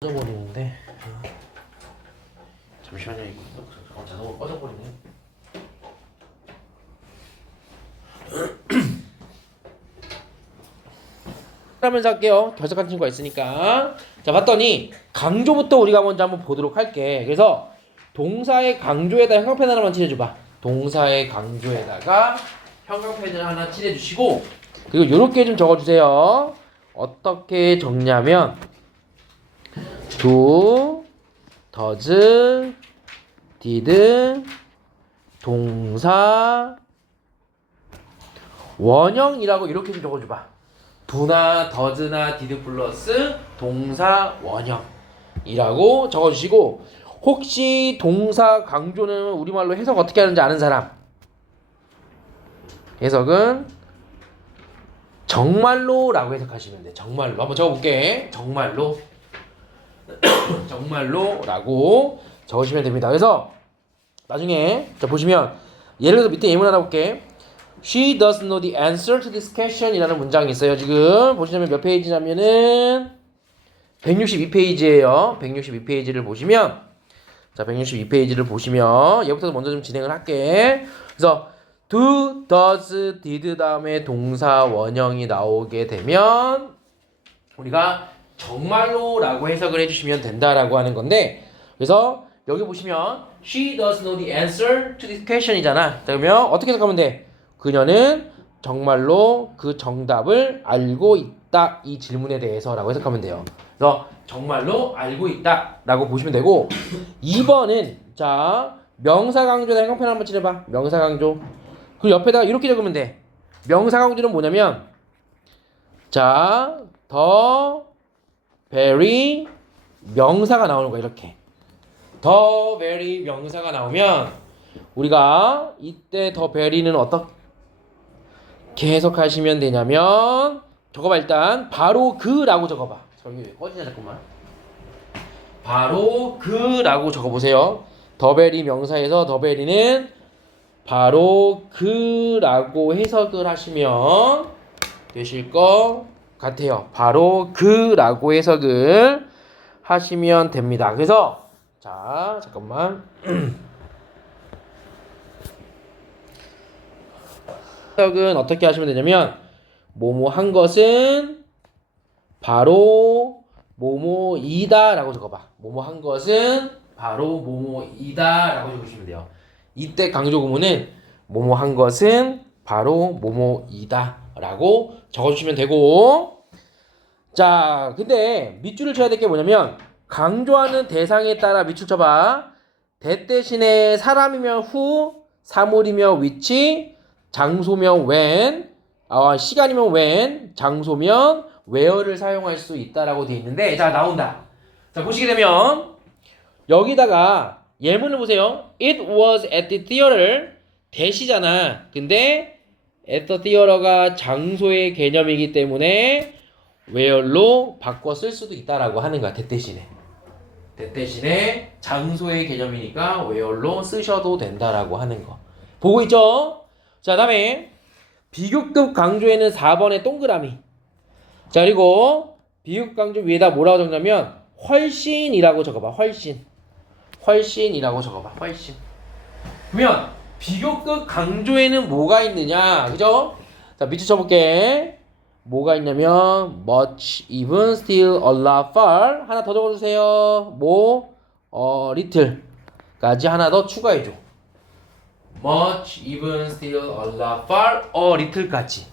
꺼져버리는데 잠시만요. 이거 자동으로 꺼져버리네. 하면서 할게요. 결석한 친구가 있으니까. 자, 봤더니 강조부터 우리가 먼저 한번 보도록 할게. 그래서 동사의 강조에다 형광펜 하나만 칠해줘봐. 동사의 강조에다가 형광펜을 하나 칠해주시고, 그리고 이렇게 좀 적어주세요. 어떻게 적냐면 do, does, did, 동사 원형이라고 이렇게 좀 적어줘봐. do나 does나 did 플러스 동사 원형이라고 적어주시고, 혹시 동사 강조는 우리말로 해석 어떻게 하는지 아는 사람? 해석은 정말로라고 해석하시면 돼. 정말로. 한번 적어볼게. 정말로. 정말로라고 적으시면 됩니다. 그래서 나중에 자 보시면 예를 들어서 밑에 예문 하나 볼게. She does know the answer to this question 이라는 문장이 있어요. 지금 보시면 몇 페이지냐면은 162페이지예요. 162페이지를 보시면 자 162페이지를 보시면 얘부터 먼저 좀 진행을 할게. 그래서 do, does, did 다음에 동사 원형이 나오게 되면 우리가 정말로라고 해석을 해주시면 된다라고 하는 건데, 그래서 여기 보시면 she does know the answer to this question이잖아. 그러면 어떻게 해석하면 돼? 그녀는 정말로 그 정답을 알고 있다, 이 질문에 대해서라고 해석하면 돼요. 그래서 정말로 알고 있다라고 보시면 되고, 2번은 자 명사 강조에다 형광펜 한번 칠해봐. 명사 강조. 그리고 옆에다가 이렇게 적으면 돼. 명사 강조는 뭐냐면 자 더 very 명사가 나오는 거야. 이렇게 더 very 명사가 나오면 우리가 이때 더 very는 어떻게 해석하시면 되냐면 적어봐. 일단 바로 그라고 적어봐. 저기 왜 꺼지냐 잠깐만. 바로 그라고 적어보세요. 더 very 명사에서 더 very는 바로 그라고 해석을 하시면 되실 것 같아요. 바로 그라고 해석을 하시면 됩니다. 그래서 자 잠깐만 해석은 어떻게 하시면 되냐면 뭐뭐 한 것은 바로 뭐뭐이다 라고 적어봐. 뭐뭐 한 것은 바로 뭐뭐이다 라고 적으시면 돼요. 이때 강조 구문은 뭐뭐 한 것은 바로 뭐뭐이다 라고 적어주시면 되고, 자 근데 밑줄을 쳐야 될 게 뭐냐면 강조하는 대상에 따라 밑줄 쳐봐. 대 대신에 사람이면 who, 사물이면 which, 장소면 when, 시간이면 when, 장소면 where를 사용할 수 있다라고 되어 있는데, 자 나온다. 자 보시게 되면 여기다가 예문을 보세요. It was at the theater. 대시잖아. 근데 at the theater가 장소의 개념이기 때문에 where로 바꿔 쓸 수도 있다라고 하는 거야. that 대신에. that 대신에 장소의 개념이니까 where로 쓰셔도 된다라고 하는 거. 보고 있죠? 자, 다음에 비교급 강조에는 4번의 동그라미. 자, 그리고 비교급 강조 위에다 뭐라고 적냐면 훨씬이라고 적어봐. 훨씬이라고 적어봐. 훨씬. 그러면 비교급 강조에는 뭐가 있느냐, 그죠? 자, 밑줄 쳐볼게. 뭐가 있냐면 much, even, still, a lot, far. 하나 더 적어주세요. little까지 하나 더 추가해줘. much, even, still, a lot, far, little까지.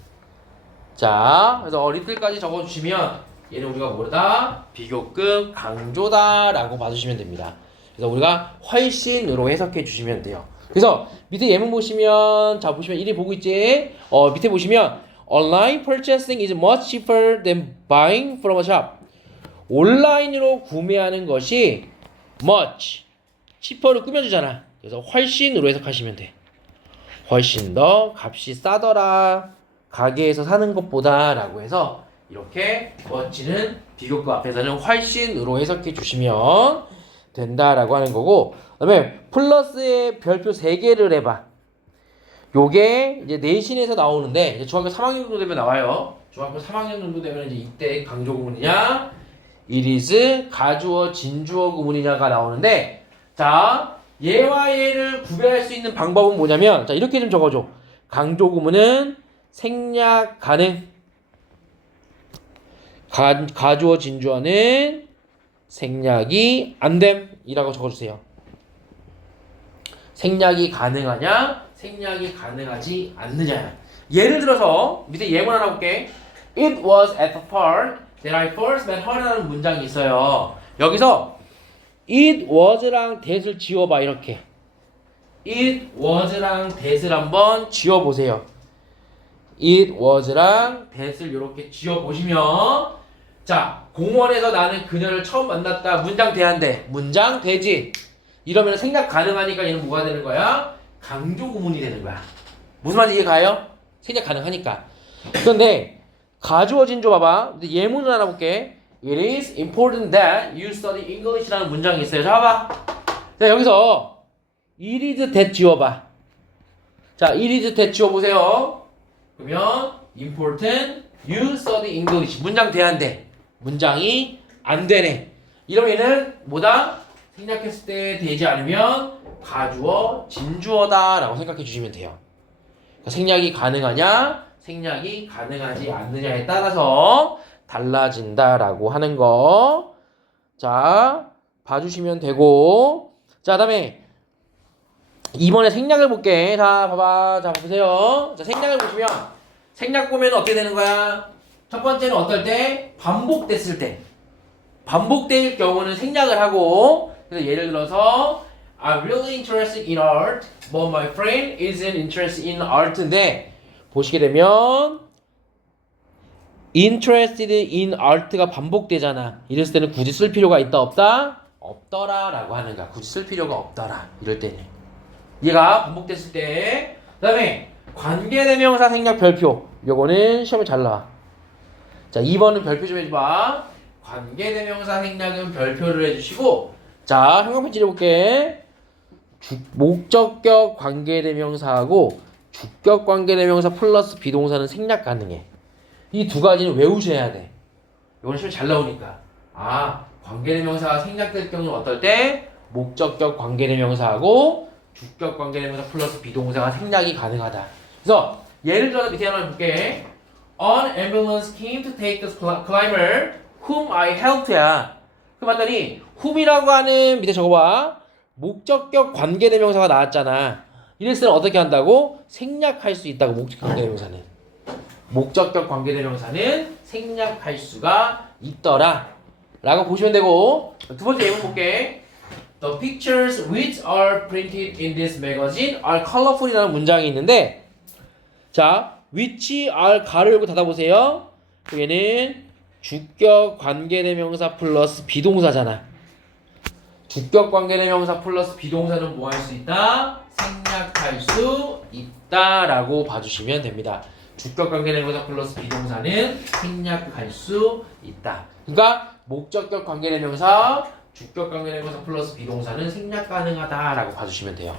자, 그래서 little까지 적어주시면 얘는 우리가 뭐다? 비교급 강조다라고 봐주시면 됩니다. 그래서 우리가 훨씬으로 해석해 주시면 돼요. 그래서 밑에 예문 보시면 자 보시면 1위 보고 있지? 밑에 보시면 online purchasing is much cheaper than buying from a shop. 온라인으로 구매하는 것이 much cheaper로 꾸며주잖아. 그래서 훨씬으로 해석하시면 돼. 훨씬 더 값이 싸더라. 가게에서 사는 것보다 라고 해서 이렇게 much는 비교급 앞에서는 훨씬으로 해석해 주시면 된다라고 하는 거고, 그 다음에 플러스의 별표 3개를 해봐. 요게 이제 내신에서 나오는데 이제 중학교 3학년 정도 되면 나와요. 중학교 3학년 정도 되면 이제 이때 강조 구문이냐 it is 가주어, 진주어 구문이냐가 나오는데 자 얘와 얘를 구별할 수 있는 방법은 뭐냐면 자 이렇게 좀 적어줘. 강조 구문은 생략 가능. 가주어, 진주어는 생략이 안됨이라고 적어주세요. 생략이 가능하냐? 생략이 가능하지 않느냐? 예를 들어서 밑에 예문 하나 볼게. It was at the park that I first met her라는 문장이 있어요. 여기서 it was랑 that을 지워봐 이렇게. it was랑 that을 한번 지워보세요. it was랑 that을 이렇게 지워보시면 자 공원에서 나는 그녀를 처음 만났다. 문장 대한대. 문장 되지. 이러면 생략 가능하니까 얘는 뭐가 되는 거야? 강조 구문이 되는 거야. 무슨 말인지 이해 가요? 생략 가능하니까. 그런데 가주어 진조 봐봐. 예문을 하나 볼게. It is important that you study English라는 문장이 있어요. 자 봐봐. 자 여기서 it is that 지워봐. 자 it is that 지워보세요. 그러면 important you study English 문장 대한대. 문장이 안 되네. 이러면 얘는 뭐다? 생략했을 때 되지 않으면 가주어, 진주어다 라고 생각해 주시면 돼요. 그러니까 생략이 가능하냐, 생략이 가능하지 않느냐에 따라서 달라진다 라고 하는 거. 자, 봐주시면 되고. 자, 다음에 이번에 생략을 볼게. 자, 봐봐. 자, 보세요. 자, 생략을 보시면 생략 보면 어떻게 되는 거야? 첫 번째는 어떨 때? 반복됐을 때. 반복될 경우는 생략을 하고 그래서 예를 들어서 I'm really interested in art, but my friend isn't interested in art인데 보시게 되면 interested in art가 반복되잖아. 이랬을 때는 굳이 쓸 필요가 있다 없다? 없더라 라고 하는 거야. 굳이 쓸 필요가 없더라. 이럴 때는 얘가 반복됐을 때. 그 다음에 관계대명사 생략 별표. 요거는 시험에 잘 나와. 자 2번은 별표 좀 해줘봐. 관계대명사 생략은 별표를 해주시고 자 형광펜 칠해볼게. 목적격 관계대명사하고 주격 관계대명사 플러스 비동사는 생략 가능해. 이 두 가지는 외우셔야 돼. 이건 시험 잘 나오니까. 아 관계대명사가 생략될 경우는 어떨 때? 목적격 관계대명사하고 주격 관계대명사 플러스 비동사가 생략이 가능하다. 그래서 예를 들어서 밑에 하나 볼게. An ambulance came to take the climber whom I helped야. 그 맞더니 whom이라고 하는 밑에 적어봐. 목적격 관계대명사가 나왔잖아. 이랬을 때는 어떻게 한다고? 생략할 수 있다고. 목적격 관계대명사는 목적격 관계대명사는 생략할 수가 있더라 라고 보시면 되고. 두 번째 예문 볼게. The pictures which are printed in this magazine are colorful 이라는 문장이 있는데 자 which are 가로 열고 닫아보세요. 얘는 주격 관계대명사 플러스 비동사잖아. 주격 관계대명사 플러스 비동사는 뭐 할 수 있다? 생략할 수 있다 라고 봐주시면 됩니다. 주격 관계대명사 플러스 비동사는 생략할 수 있다. 그러니까 목적격 관계대명사, 주격 관계대명사 플러스 비동사는 생략 가능하다 라고 봐주시면 돼요.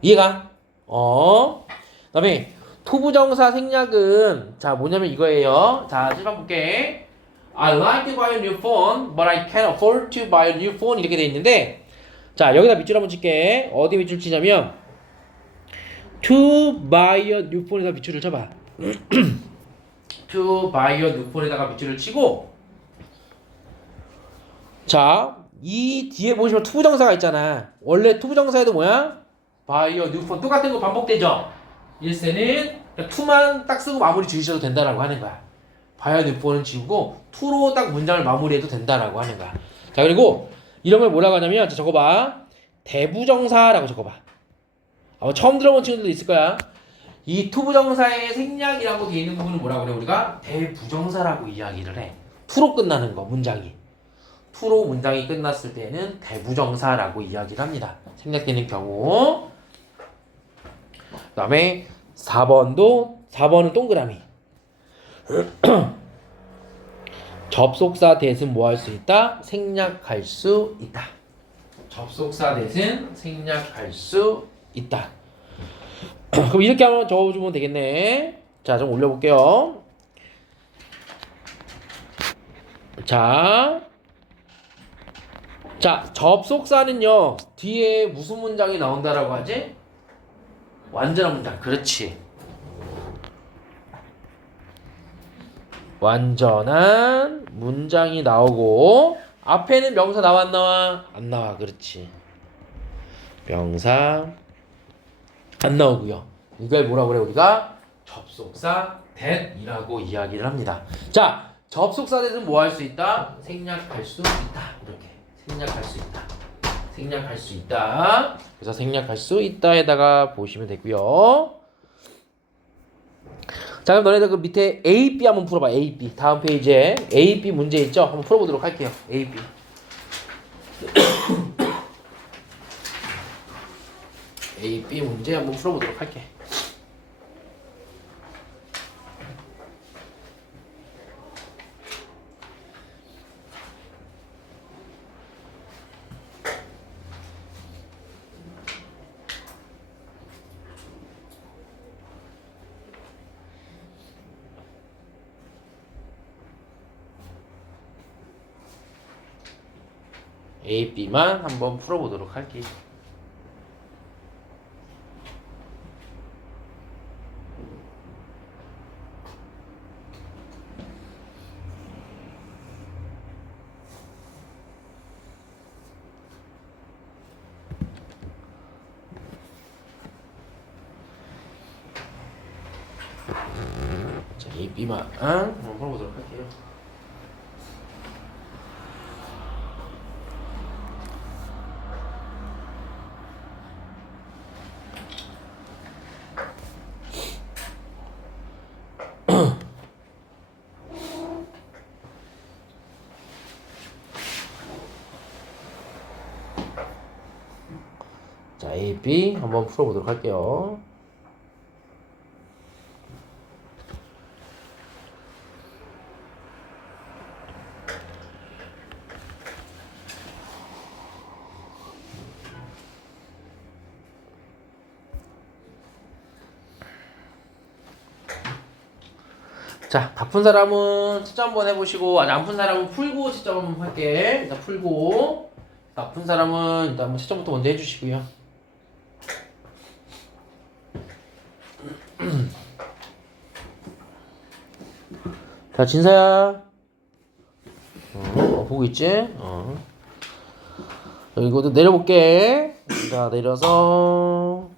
이해가? 그 다음에 투부정사 생략은 자 뭐냐면 이거예요. 자 1번 볼게. I like to buy a new phone, but I can't afford to buy a new phone 이렇게 돼 있는데 자 여기다 밑줄 한번 칠게. 어디 밑줄 치냐면 to buy a new phone에다 밑줄을 쳐봐. to buy a new phone에다가 밑줄을 치고 자 이 뒤에 보시면 투부정사가 있잖아. 원래 투부정사에도 뭐야? buy a new phone 똑같은 거 반복되죠? 일세는 to만 딱 쓰고 마무리 지으셔도 된다라고 하는 거야. 봐야 new phone은 지우고 to로 딱 문장을 마무리해도 된다라고 하는 거야. 자 그리고 이런 걸 뭐라고 하냐면 적어봐. 대부정사라고 적어봐. 아마 처음 들어본 친구들도 있을 거야. 이 투부정사의 생략이라고 되어 있는 부분은 뭐라고 그래? 우리가 대부정사라고 이야기를 해. to로 끝나는 거 문장이. to로 문장이 끝났을 때는 대부정사라고 이야기를 합니다. 생략되는 경우. 그 다음에 4번은 동그라미. 접속사 대신 뭐 할 수 있다? 생략할 수 있다. 접속사 대신 생략할 수 있다. 그럼 이렇게 한번 적어주면 되겠네. 자, 좀 올려볼게요. 자, 접속사는요 뒤에 무슨 문장이 나온다라고 하지? 완전한 문장. 그렇지. 완전한 문장이 나오고 앞에는 명사 나와 안 나와? 안 나와. 그렇지. 명사 안 나오고요. 이걸 뭐라 그래 우리가? 접속사 that이라고 이야기를 합니다. 자, 접속사 that은 뭐 할 수 있다? 생략할 수 있다. 이렇게 생략할 수 있다. 생략할 수 있다. 그래서 생략할 수 있다에다가 보시면 되고요. 자, 그럼 너네들 그 밑에 A, B 한번 풀어봐. A, B. 다음 페이지에 A, B 문제 있죠? 한번 풀어보도록 할게요. A, B. A, B 문제 한번 풀어보도록 할게. A, B만 한번 풀어보도록 할게요. 자, A, B만 한번 풀어보도록 할게요. 자, A, B 한번 풀어보도록 할게요. 자, 다 푼 사람은 채점 한번 해보시고, 아직 안 푼 사람은 풀고 채점 한번 할게. 일단 풀고, 다 푼 사람은 일단 한번 채점부터 먼저 해주시고요. 자, 진사야. 보고 있지? 이것도 내려볼게. 자, 내려서.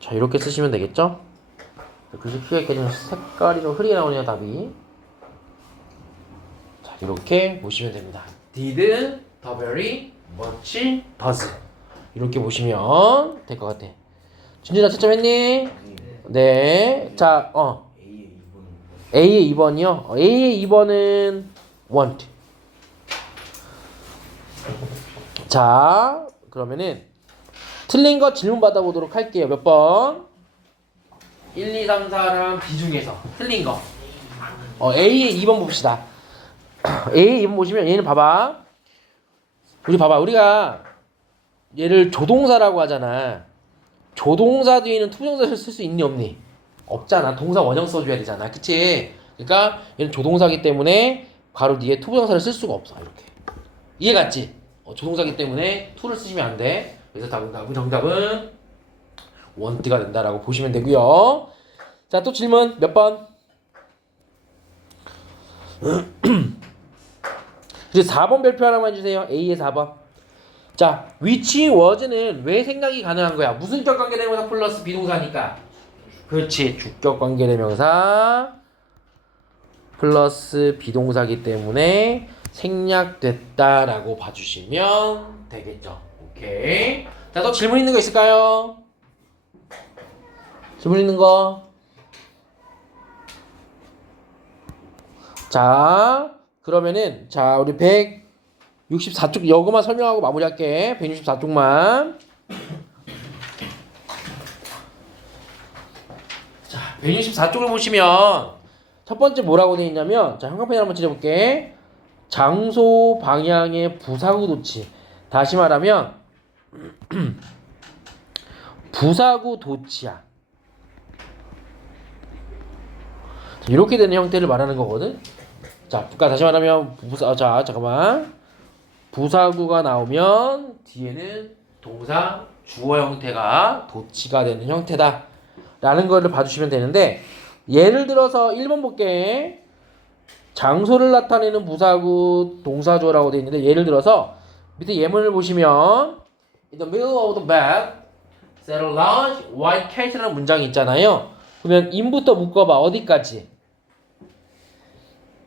자, 이렇게 쓰시면 되겠죠? 글씨 크게 깨지면 색깔이 좀 흐리게 나오네요, 답이. 자, 이렇게 보시면 됩니다. Did, the very, much, does. 이렇게 보시면 될 것 같아. 준준아 채점했니? 네. 자, A의 2번이요? A의 2번은 want. 자, 그러면은 틀린 거 질문 받아보도록 할게요. 몇 번? 1, 2, 3, 4랑 B 중에서 틀린 거. A의 2번 봅시다. A의 2번 보시면 얘는 봐봐. 우리가 얘를 조동사라고 하잖아. 조동사 뒤에는 투부정사를 쓸 수 있니 없니? 없잖아. 동사 원형 써줘야 되잖아. 그치? 그러니까 얘는 조동사기 때문에 바로 뒤에 투부정사를 쓸 수가 없어. 이렇게. 이해갔지? 조동사기 때문에 to를 쓰시면 안 돼. 그래서 정답은 want가 된다라고 보시면 되고요. 자, 또 질문 몇 번? 이제 4번 별표 하나만 해주세요. A의 4번. 자, which was는 왜 생각이 가능한 거야? 무슨 주격관계대명사 플러스 비동사니까. 그렇지. 주격관계대명사 플러스 비동사기 때문에 생략됐다라고 봐주시면 되겠죠. 오케이. 자, 또 질문 있는 거 있을까요? 질문 있는 거? 자, 그러면은 자, 우리 164쪽 이거만 설명하고 마무리할게. 164쪽만. 자, 164쪽을 보시면 첫 번째 뭐라고 되어 있냐면, 자, 형광펜 한번 칠해볼게. 장소 방향의 부사구 도치. 다시 말하면 부사구 도치야. 이렇게 되는 형태를 말하는 거거든. 자, 그러니까 다시 말하면 자, 잠깐만. 부사구가 나오면 뒤에는 동사 주어 형태가 도치가 되는 형태다 라는 거를 봐주시면 되는데, 예를 들어서 1번 볼게. 장소를 나타내는 부사구 동사주어라고 되어 있는데, 예를 들어서 밑에 예문을 보시면 In the middle of the bed sat a large white cat라는 문장이 있잖아요. 그러면 in부터 묶어봐. 어디까지?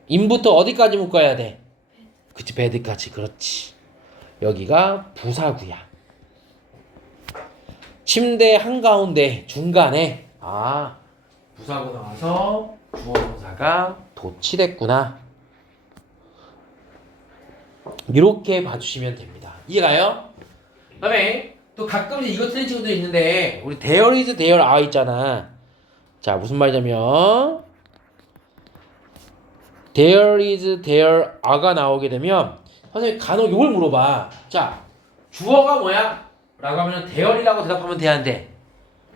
in부터 어디까지 묶어야 돼? 그치, bed까지. 그렇지. 여기가 부사구야. 침대 한가운데 중간에 부사구 나와서 주어 동사가 도치됐구나. 이렇게 봐주시면 됩니다. 이해가요? 그 다음에 또 가끔 이거 틀린 친구들이 있는데, 우리 there is, there are 있잖아. 자, 무슨 말이냐면 there is, there are가 나오게 되면 선생님이 간혹 이걸 물어봐. 자, 주어가 뭐야? 라고 하면 there이라고 대답하면 되는데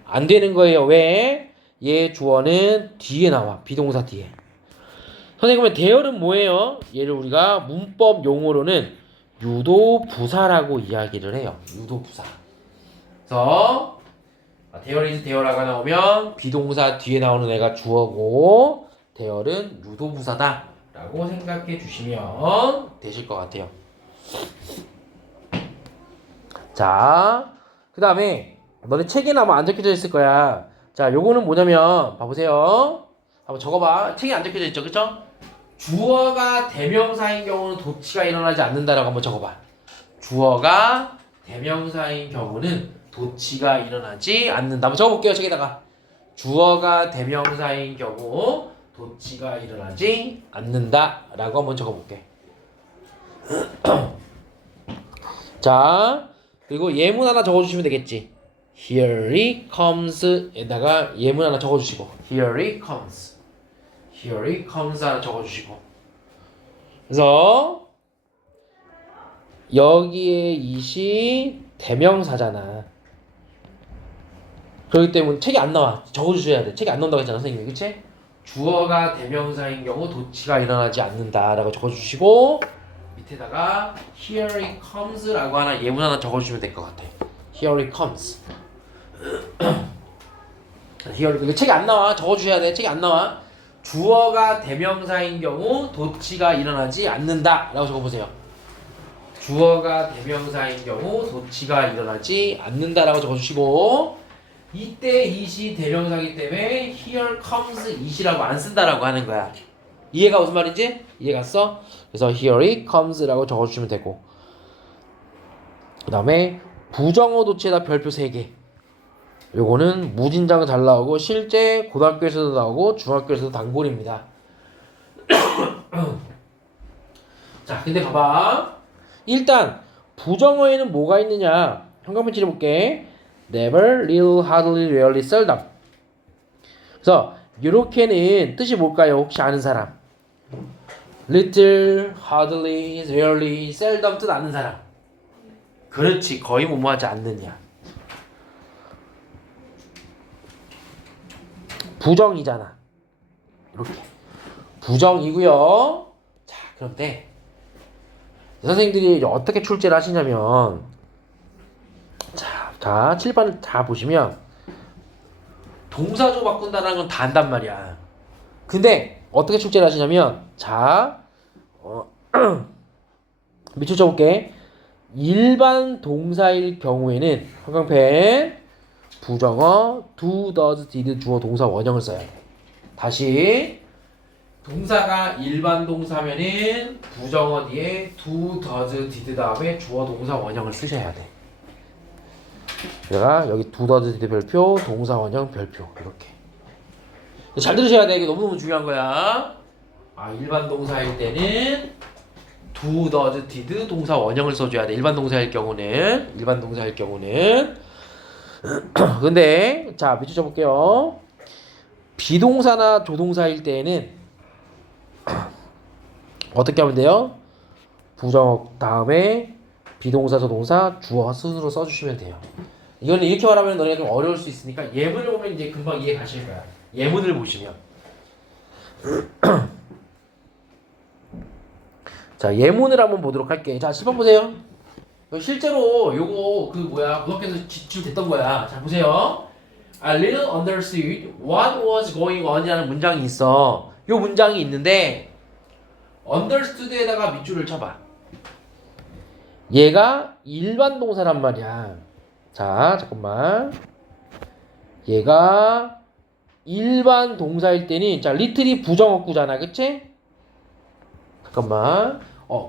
안 되는 거예요. 왜? 얘 주어는 뒤에 나와. 비동사 뒤에. 선생님, 그러면 there는 뭐예요? 얘를 우리가 문법 용어로는 유도부사라고 이야기를 해요. 유도부사. 그래서 there is, there가 나오면 비동사 뒤에 나오는 애가 주어고 there는 유도부사다 라고 생각해 주시면 되실 것 같아요. 자, 그 다음에 너네 책에는 아마 안 적혀져 있을 거야. 자, 요거는 뭐냐면 봐보세요. 한번 적어봐. 책에 안 적혀져 있죠, 그쵸? 주어가 대명사인 경우는 도치가 일어나지 않는다라고 한번 적어봐. 주어가 대명사인 경우는 도치가 일어나지 않는다. 한번 적어볼게요, 책에다가. 주어가 대명사인 경우 도치가 일어나지 않는다라고 한번 적어볼게. 자, 그리고 예문 하나 적어주시면 되겠지. Here he comes 에다가 예문 하나 적어주시고, Here he comes, Here he comes 하나 적어주시고. 그래서 여기에 이시 대명사잖아. 그렇기 때문에 책이 안 나와. 적어주셔야 돼. 책이 안 나온다고 했잖아, 선생님이. 그치? 주어가 대명사인 경우 도치가 일어나지 않는다라고 적어주시고, 밑에다가 Here he comes 라고 하나 예문 하나 적어주시면 될 것 같아. Here he comes. 이게 책이 안 나와. 적어주셔야 돼. 책이 안 나와. 주어가 대명사인 경우 도치가 일어나지 않는다 라고 적어보세요. 주어가 대명사인 경우 도치가 일어나지 않는다 라고 적어주시고, 이때 it이 대명사이기 때문에 here comes it이라고 안 쓴다라고 하는 거야. 이해가 무슨 말인지? 이해갔어? 그래서 here it comes라고 적어주시면 되고, 그 다음에 부정어 도치에다 별표 3개. 요거는 무진장 잘 나오고 실제 고등학교에서도 나오고 중학교에서도 단골입니다. 자, 근데 봐봐. 일단 부정어에는 뭐가 있느냐? 현관문 칠해볼게. Never, little, hardly, rarely, seldom. 그래서 이렇게는 뜻이 뭘까요? 혹시 아는 사람? Little, hardly, rarely, seldom 뜻 아는 사람? 그렇지, 거의 뭐뭐하지 않느냐. 부정이잖아. 이렇게 부정이고요. 자, 그런데 선생님들이 어떻게 출제를 하시냐면, 자 7번을 다 보시면 동사조 바꾼다는 건 다 안단 말이야. 근데 어떻게 출제를 하시냐면, 자 밑줄 쳐볼게. 일반 동사일 경우에는 형광펜 부정어 do, does, did 주어 동사 원형을 써야 돼. 다시 동사가 일반 동사면은 부정어 뒤에 do, does, did 다음에 주어 동사 원형을 쓰셔야 돼. 내가 여기 do, does, did 별표, 동사 원형 별표 이렇게. 잘 들으셔야 돼. 이게 너무너무 중요한 거야. 일반 동사일 때는 do, does, did 동사 원형을 써줘야 돼. 일반 동사일 경우는 근데 자 밑줄 쳐볼게요. 비동사나 조동사일 때는 어떻게 하면 돼요? 부정어 다음에 비동사, 조동사, 주어 순으로 써주시면 돼요. 이거는 이렇게 말하면 너네가 좀 어려울 수 있으니까 예문을 보면 이제 금방 이해 가실 거야. 예문을 보시면 자, 예문을 한번 보도록 할게. 자, 10번 보세요. 실제로 요거 그 뭐야 고등학교에서 지출됐던 거야. 자, 보세요. I little understood what was going on이라는 문장이 있어. 요 문장이 있는데 understood에다가 밑줄을 쳐봐. 얘가 일반 동사란 말이야. 자, 잠깐만. 얘가 일반 동사일 때는 자, little이 부정어구잖아. 그치? 잠깐만.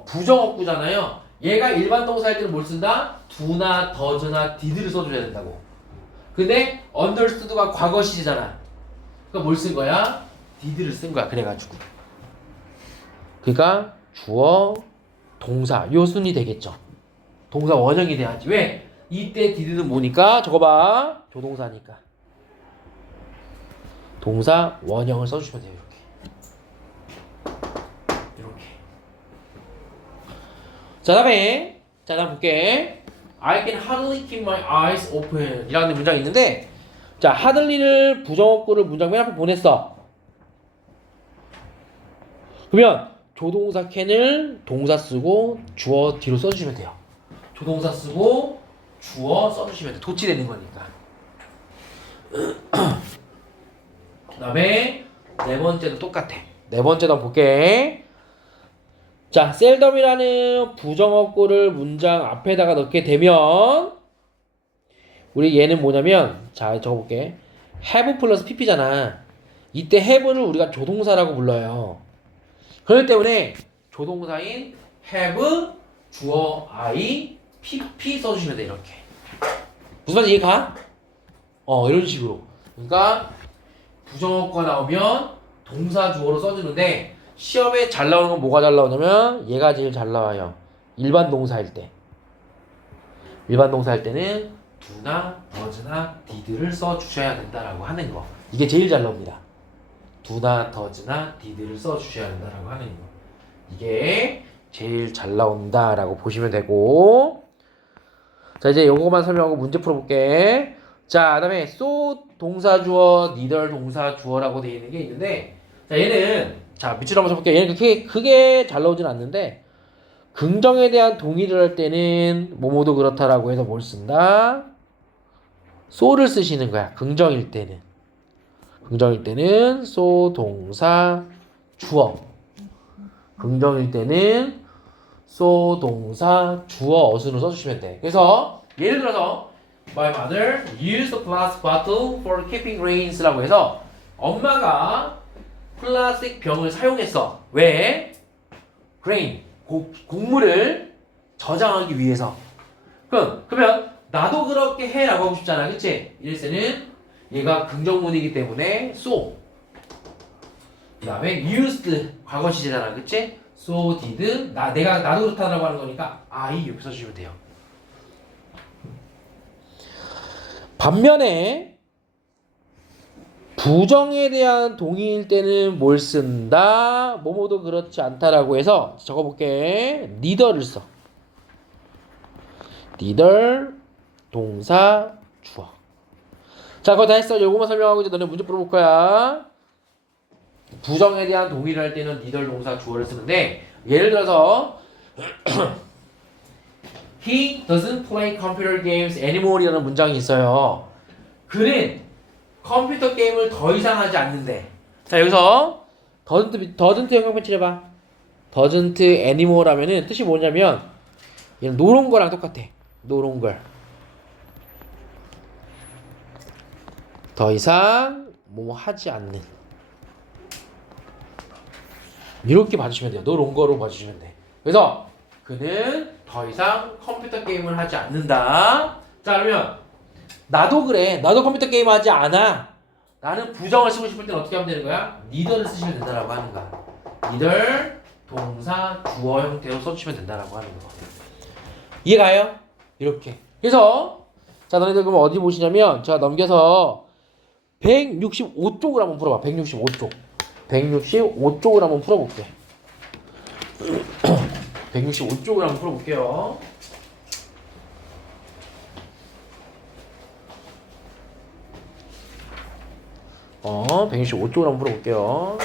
부정어구잖아요. 얘가 일반 동사일 때는 뭘 쓴다? do나 does나 did를 써줘야 된다고. 근데 understood가 과거 시제잖아. 그러니까 뭘 쓴 거야? did를 쓴 거야. 그래가지고. 그러니까 주어, 동사 요 순이 되겠죠. 동사 원형이 돼야지. 왜? 이때 did는 뭐니까? 저거 봐. 조동사니까. 동사 원형을 써주시면 돼요. 이렇게. 자, 다음 볼게. I can hardly keep my eyes open 이라는 문장이 있는데, 자, hardly를 부정어구를 문장 맨 앞에 보냈어. 그러면 조동사 can을 동사 쓰고 주어 뒤로 써주시면 돼요. 조동사 쓰고 주어 써주시면 돼. 도치되는 거니까. 그 다음에 네 번째도 똑같아. 네 번째도 한번 볼게. 자, 셀덤이라는 부정어구를 문장 앞에다가 넣게 되면 우리 얘는 뭐냐면, 자, 적어볼게. have 플러스 pp잖아. 이때 have를 우리가 조동사라고 불러요. 그렇기 때문에 조동사인 have 주어 I pp 써주시면 돼. 이렇게. 무슨 말인지 이해가? 이런 식으로. 그러니까 부정어구가 나오면 동사 주어로 써주는데, 시험에 잘 나오는 건 뭐가 잘 나오냐면 얘가 제일 잘 나와요. 일반 동사일 때. 일반 동사일 때는 do나 does나 did를 써주셔야 된다라고 하는 거. 이게 제일 잘 나옵니다. do나 does나 did를 써주셔야 된다라고 하는 거. 이게 제일 잘 나온다라고 보시면 되고. 자, 이제 요거만 설명하고 문제 풀어볼게. 자, 그 다음에 so 동사 주어, neither 동사 주어라고 되어 있는 게 있는데, 자, 얘는, 자, 밑줄 한번 쳐볼게요. 얘는 크게 잘 나오진 않는데, 긍정에 대한 동의를 할 때는 뭐뭐도 그렇다라고 해서 뭘 쓴다? so를 쓰시는 거야. 긍정일 때는. 긍정일 때는 so 동사 주어. 긍정일 때는 so 동사 주어 어순으로 써주시면 돼. 그래서 예를 들어서 My mother used a glass bottle for keeping grains라고 해서 엄마가 플라스틱 병을 사용했어. 왜? grain, 곡물을 저장하기 위해서. 그러면 나도 그렇게 해 라고 하고 싶잖아. 그치? 이럴 때는 얘가 긍정문이기 때문에 so. 그 다음에 used 과거 시제잖아. 그치? so did 나도 그렇다라고 하는 거니까 I 이렇게 써주시면 돼요. 반면에 부정에 대한 동의일 때는 뭘 쓴다? 뭐뭐도 그렇지 않다라고 해서 적어볼게. neither를 써. neither 동사 주어. 자, 그거 다 했어. 요거만 설명하고 이제 너네 문제 풀어볼 거야. 부정에 대한 동의를 할 때는 neither 동사 주어를 쓰는데, 예를 들어서 He doesn't play computer games anymore 이라는 문장이 있어요. 그는 컴퓨터 게임을 더 이상 하지 않는데. 자, 여기서 doesn't 영역 칠해봐. doesn't anymore 하면은 뜻이 뭐냐면 얘는 no longer랑 똑같아. no longer. 더 이상 뭐 하지 않는. 이렇게 봐주시면 돼요. no longer로 봐주시면 돼. 그래서 그는 더 이상 컴퓨터 게임을 하지 않는다. 자, 그러면 나도 그래. 나도 컴퓨터 게임 하지 않아. 나는 부정을 쓰고 싶을 때는 어떻게 하면 되는 거야? neither를 쓰시면 된다라고 하는 거야. neither 동사 주어 형태로 써주시면 된다라고 하는 거. 이해가요? 이렇게. 그래서 자, 너희들 그럼 어디 보시냐면, 자, 넘겨서 165쪽을 한번 풀어봐. 165쪽. 165쪽을 한번 풀어볼게. 165쪽을 한번 풀어볼게요. 어, 165쪽을 한번 풀어볼게요.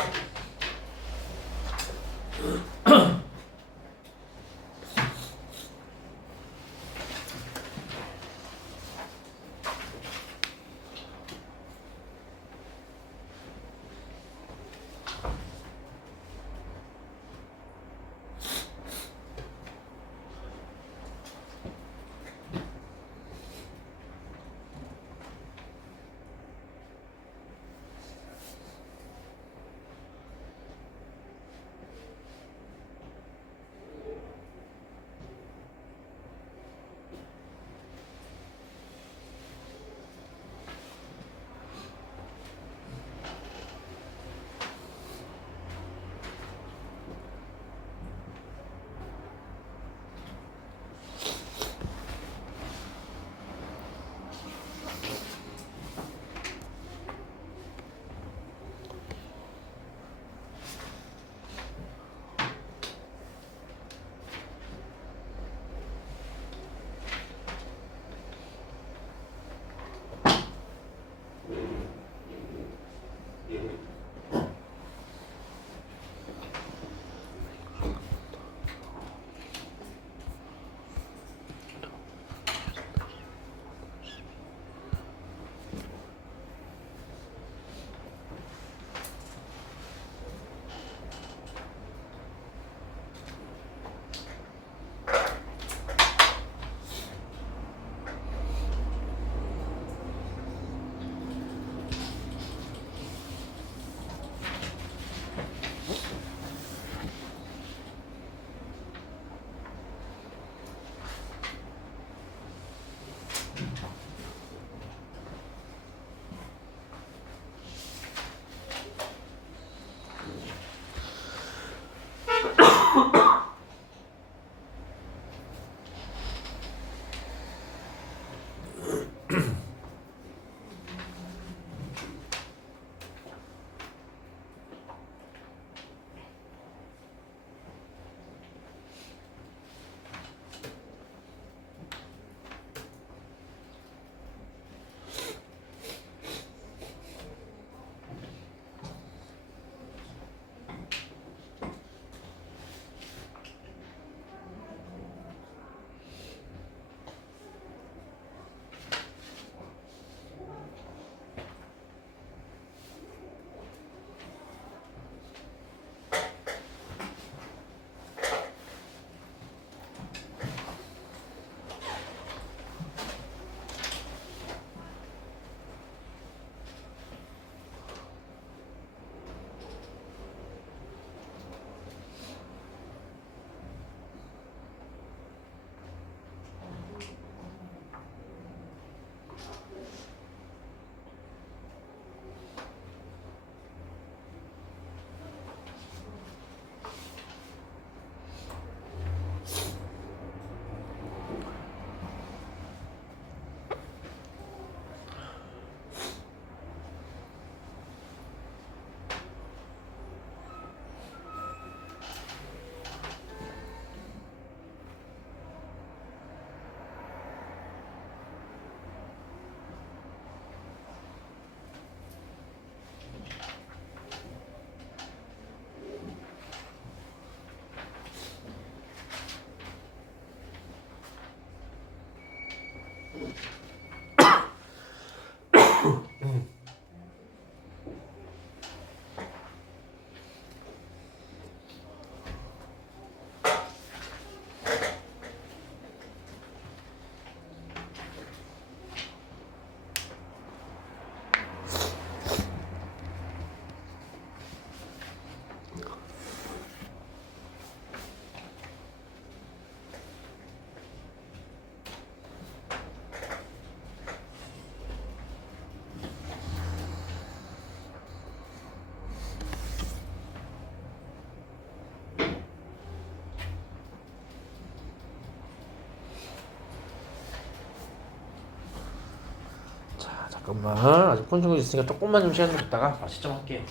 잠깐만 아직 폰 중에 있으니까 조금만 좀 시간 좀 있다가 다시 좀 할게요.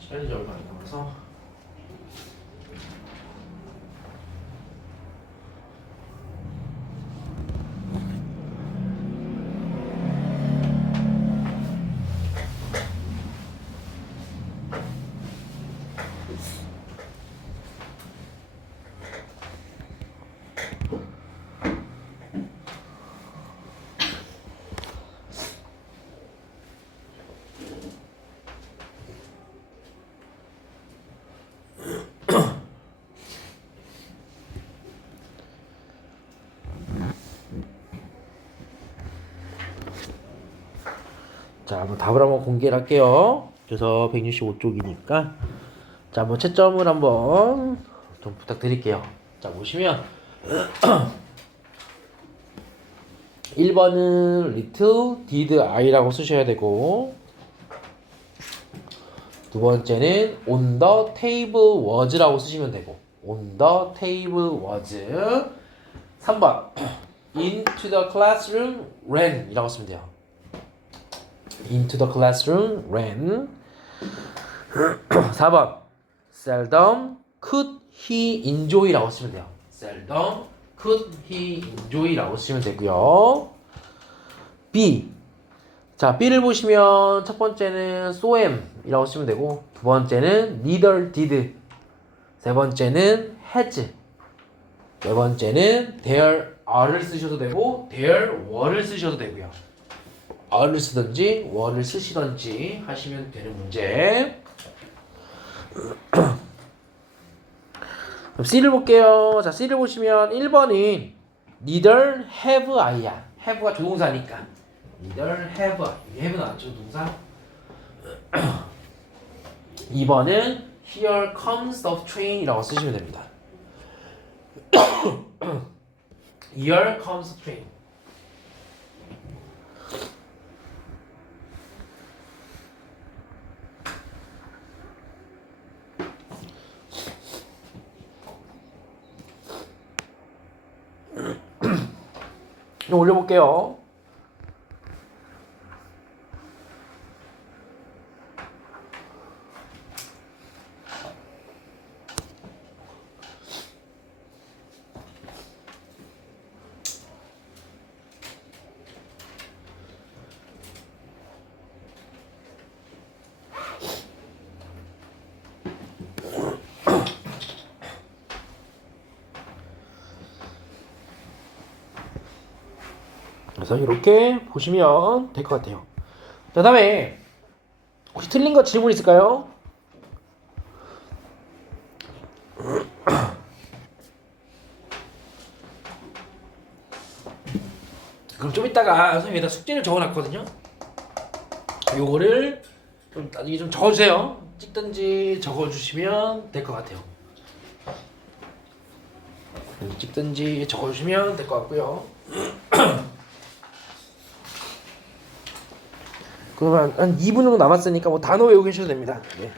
시간이 좀 얼마 안 남아서. 자, 한번 답을 한번 공개를 할게요. 그래서 165쪽이니까 자, 한번 채점을 한번 좀 부탁드릴게요. 자, 보시면 1번은 little did I라고 쓰셔야 되고, 두 번째는 on the table was라고 쓰시면 되고, on the table was. 3번 into the classroom ran 이라고 쓰면 돼요. into the classroom ran. 4번 seldom could he enjoy라고 쓰면 돼요. seldom could he enjoy라고 쓰면 되고요. B. 자, B를 보시면 첫 번째는 so am이라고 쓰면 되고, 두 번째는 neither did, 세 번째는 has, 네 번째는 there are를 쓰셔도 되고 there were를 쓰셔도 되고요. are를 쓰든지 were를 쓰시든지 하시면 되는 문제. 그럼 C를 볼게요. 자, C를 보시면 1번이 neither have I야. have가 조동사니까 neither have I. have 나왔죠, 동사. 2번은 here comes the train이라고 쓰시면 됩니다. Here comes the train. 좀 올려볼게요. 그래서 이렇게 보시면 될 것 같아요. 그 다음에 혹시 틀린 거 질문 있을까요? 그럼 좀 이따가 선생님이 숙제를 적어놨거든요. 요거를 좀 나중에 좀 적어주세요. 찍든지 적어주시면 될 것 같아요. 찍든지 적어주시면 될 것 같고요. 그러면 한 2분 정도 남았으니까 뭐 단어 외우고 계셔도 됩니다. 네.